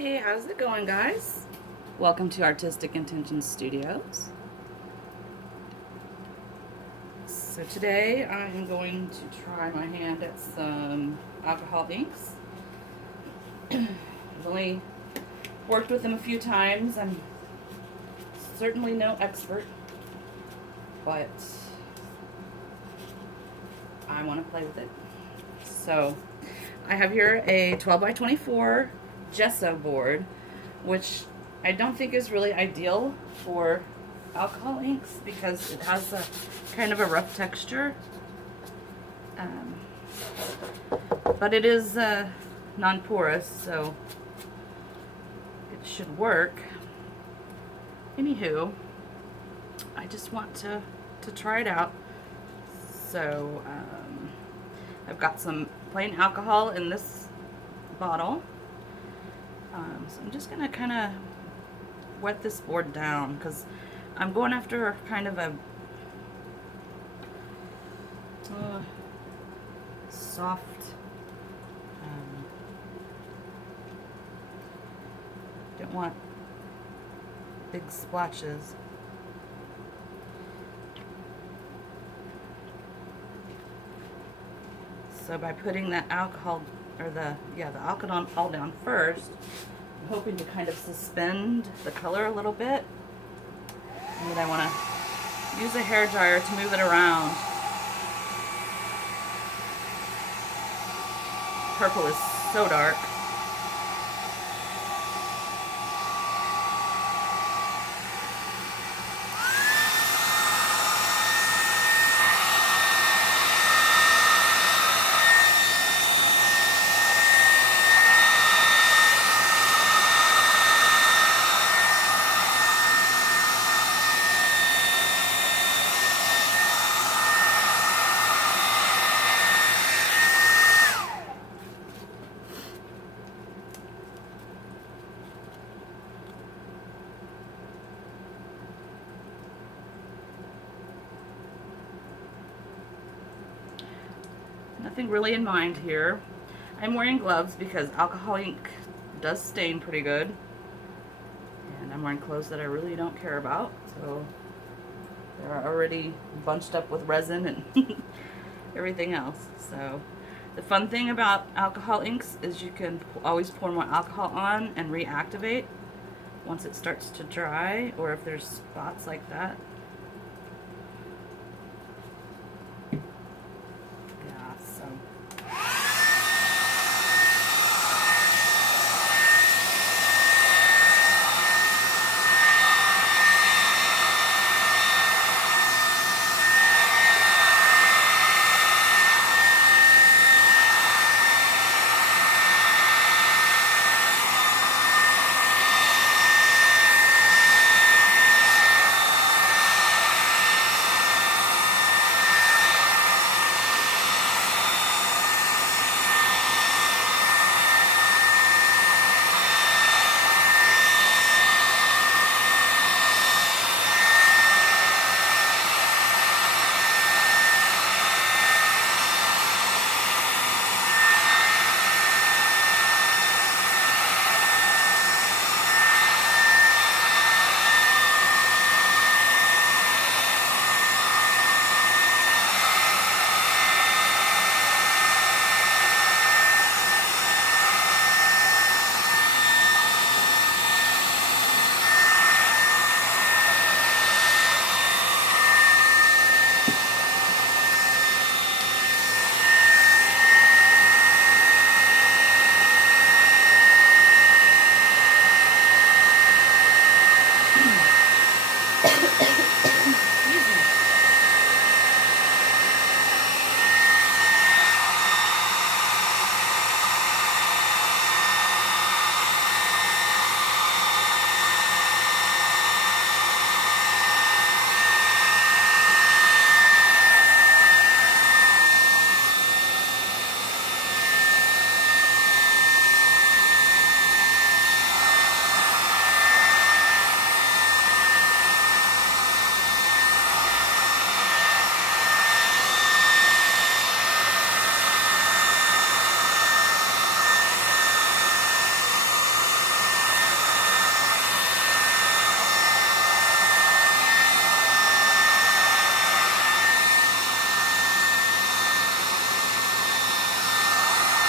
Hey, how's it going, guys? Welcome to Artistic Intentions Studios. So today I am going to try my hand at some alcohol inks. I've only worked with them a few times. I'm certainly no expert, but I want to play with it. So I have here a 12 by 24 gesso board, which I don't think is really ideal for alcohol inks because it has a kind of a rough texture. But it is non-porous, so it should work. Anywho, I just want to try it out. So I've got some plain alcohol in this bottle. So I'm just gonna kind of wet this board down because I'm going after kind of a soft don't want big splotches. So by putting that alcohol or the alcohol down first, I'm hoping to kind of suspend the color a little bit. And then I want to use a hair dryer to move it around. Purple is so dark. Nothing really in mind here. I'm wearing gloves because alcohol ink does stain pretty good. And I'm wearing clothes that I really don't care about. So they're already bunched up with resin and everything else. So the fun thing about alcohol inks is you can always pour more alcohol on and reactivate once it starts to dry, or if there's spots like that.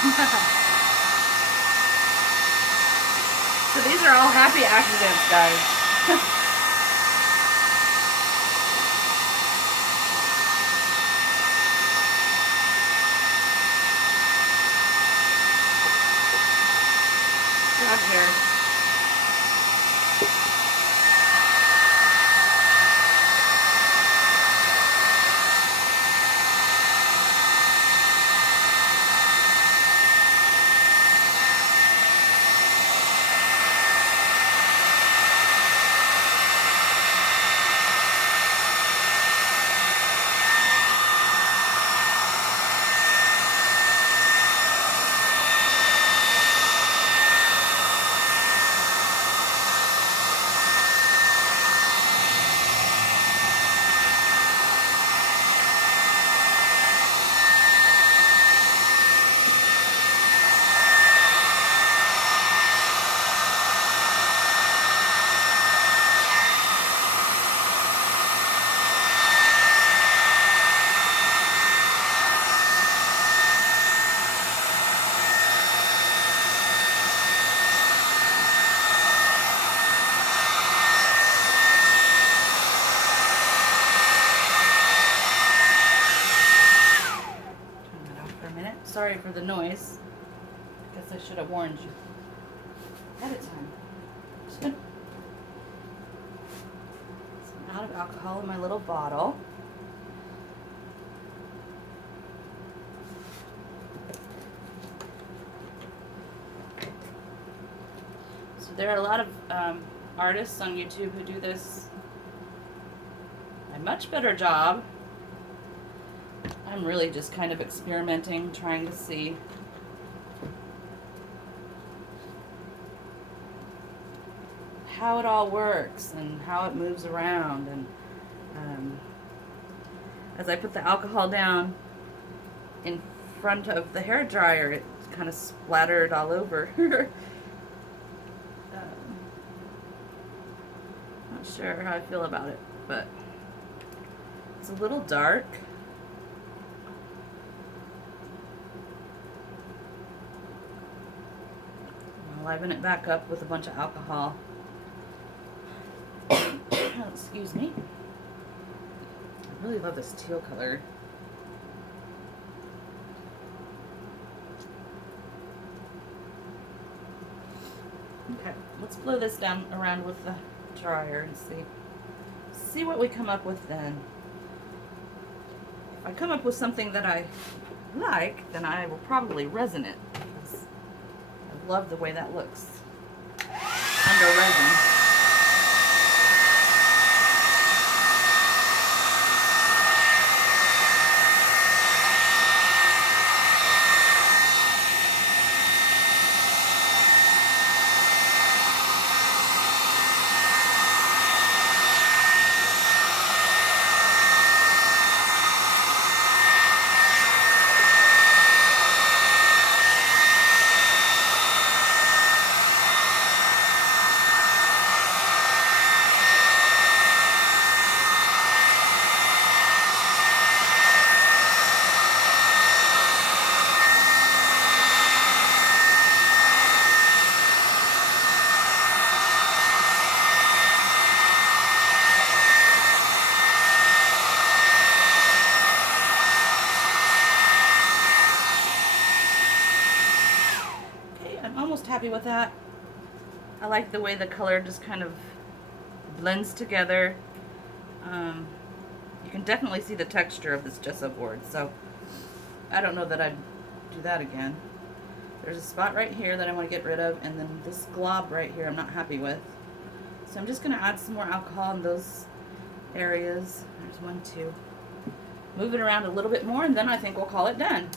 So these are all happy accidents, guys. Dog hair. Sorry for the noise. Guess I should have warned you ahead of time. Just gonna some out of alcohol in my little bottle. So there are a lot of artists on YouTube who do this a much better job. I'm really just kind of experimenting, trying to see how it all works and how it moves around. And as I put the alcohol down in front of the hair dryer, it kind of splattered all over. Not sure how I feel about it, but it's a little dark. Liven it back up with a bunch of alcohol. Excuse me. I really love this teal color. Okay, let's blow this down around with the dryer and see what we come up with then. If I come up with something that I like, then I will probably resin it. I love the way that looks under resin. Happy with that. I like the way the color just kind of blends together. You can definitely see the texture of this gesso board, so I don't know that I'd do that again. There's a spot right here that I want to get rid of, and then this glob right here I'm not happy with. So I'm just going to add some more alcohol in those areas. There's 1, 2. Move it around a little bit more, and then I think we'll call it done.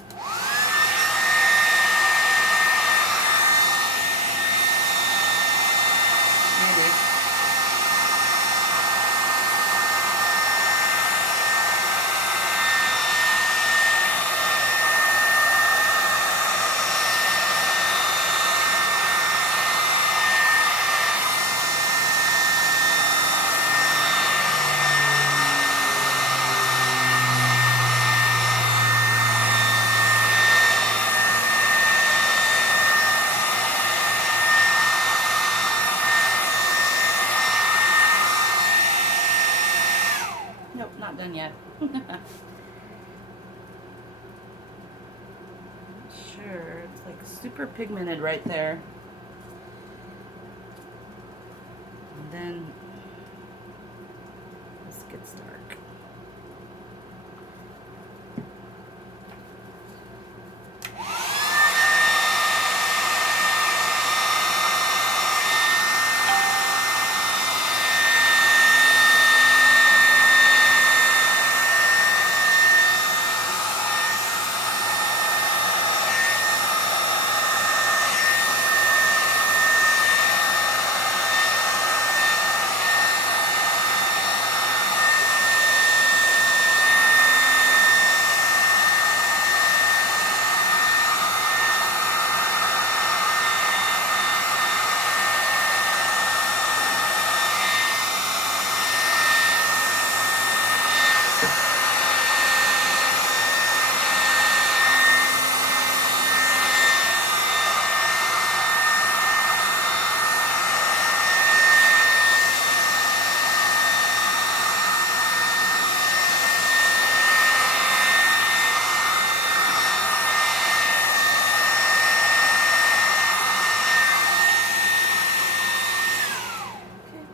done yet. Sure, it's like super pigmented right there. And then this gets dark.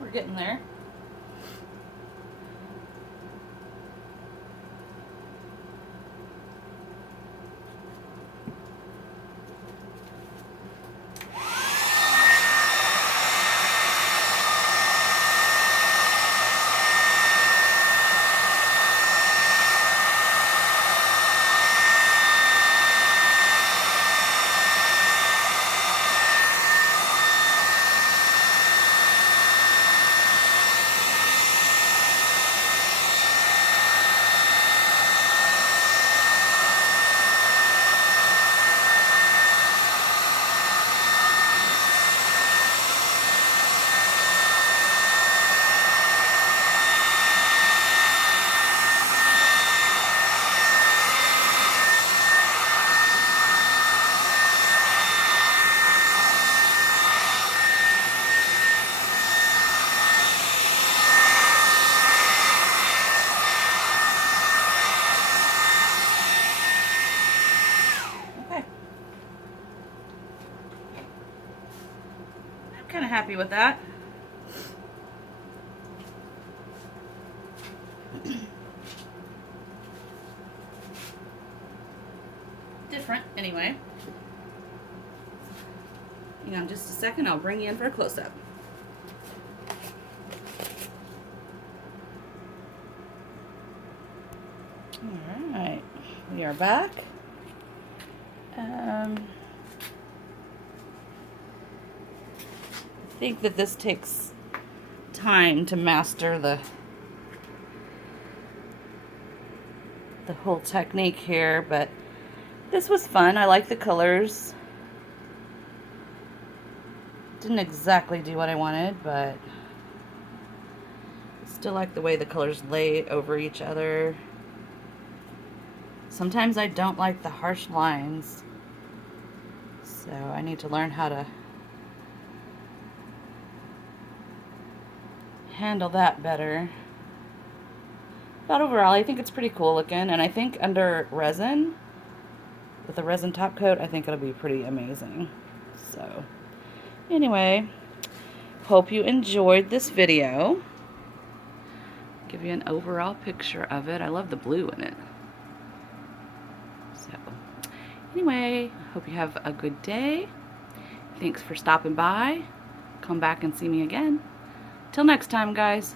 We're getting there. Okay. I'm kind of happy with that. Different, anyway. Hang on just a second, I'll bring you in for a close-up. Alright, we are back. I think that this takes time to master the whole technique here, but this was fun. I like the colors. Didn't exactly do what I wanted, but I still like the way the colors lay over each other. Sometimes I don't like the harsh lines, so I need to learn how to handle that better. But overall, I think it's pretty cool looking, and I think under resin, with the resin top coat, I think it'll be pretty amazing. So, anyway, hope you enjoyed this video. Give you an overall picture of it. I love the blue in it. So, anyway, hope you have a good day. Thanks for stopping by. Come back and see me again. Till next time, guys.